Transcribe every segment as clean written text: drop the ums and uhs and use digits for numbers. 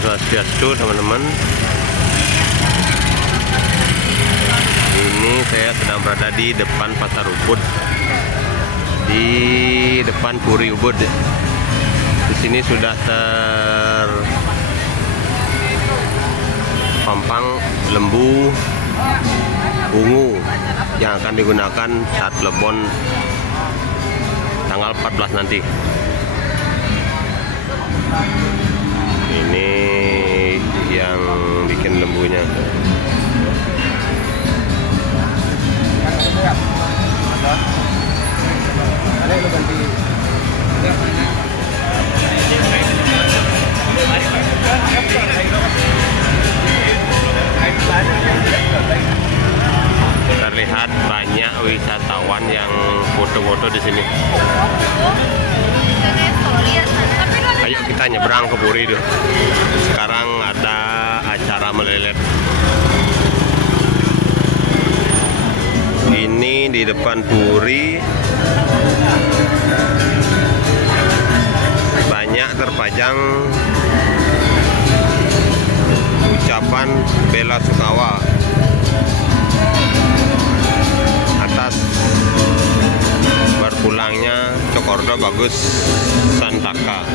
Swastiastu teman-teman. Ini saya sedang berada di depan Pasar Ubud, di depan Puri Ubud. Di sini sudah terpampang lembu ungu yang akan digunakan saat Plebon tanggal 14 nanti. Ini yang bikin lembunya. Terlihat banyak wisatawan yang foto-foto di sini. Ayo kita nyebrang ke Puri dulu. Sekarang ada acara melelet. Ini di depan Puri banyak terpajang ucapan bela sungkawa atas berpulangnya Cokordo Bagus Santaka.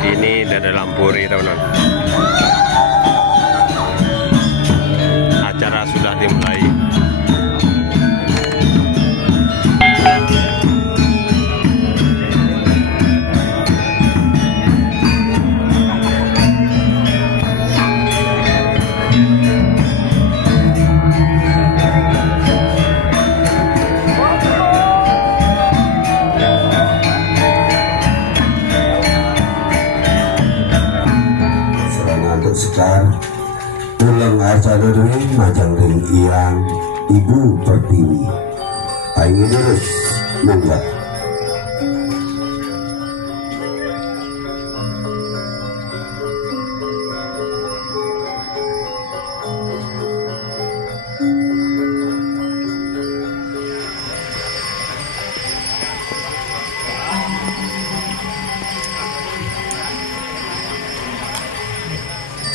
Ini di dalam Puri teman-teman. Acara sudah dimulai. Ulang acara ring majang ring iang Ibu Pertiwi aing terus munggah.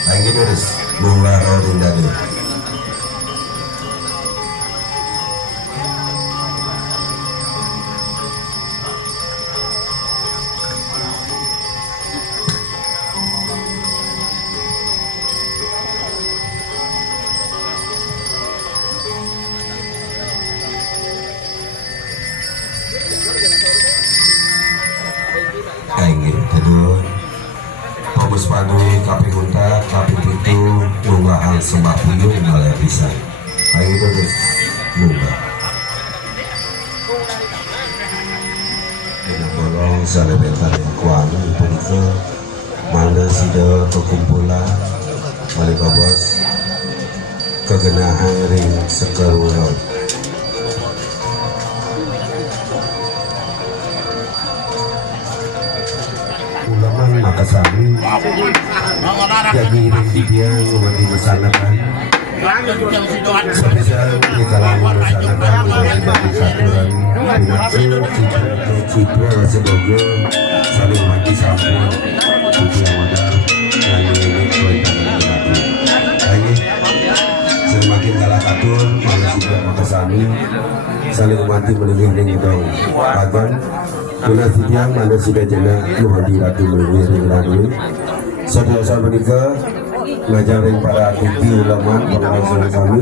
Aing terus munggah rorin dari aing kedua Pembus Padui Kapi Hunta Kapi Pitu Nunggahan Sembah Puyung Malaya Bisa aing terus munggah. Enak bolong salebetan yang kuanu punika mana sida kekumpulan malika bos kegenahan ring sekeluruh Ulaman Makasari jadi ring dia ngomong dimasanakan sebisa di kalangan masyarakat menjadi satuan pinatu cipro sebagai saling mati sambung itu yang ada dan ini kualitas lagi semakin kalah katur malah sudah Makasari saling mati melingkir ring dong bagan Tuna siang mana sudah jenak Nuhadi Ratu melingkir ring lagi saudara menikah ngajarin para aktivis ulama pengawasan kami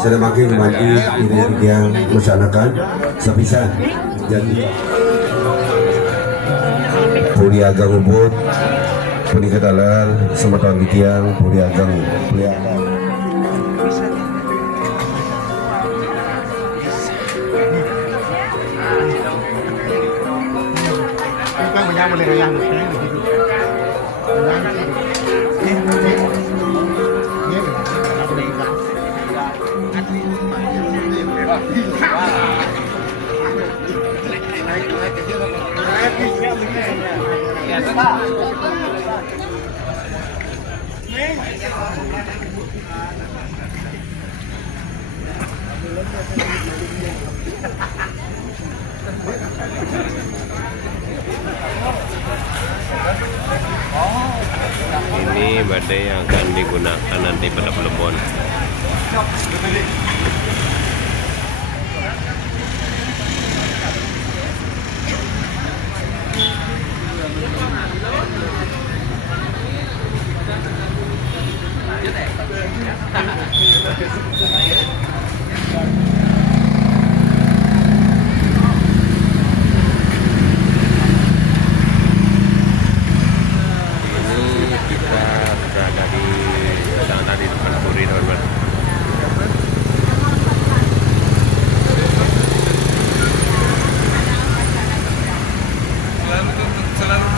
sudah makin maju ini yang masyarakat sepisan jadi Puri Agang Ubud Puri Kedalar Sematang Tiang Puri Agang Puri Agang Ini badai yang akan digunakan nanti pada Plebon. Selalu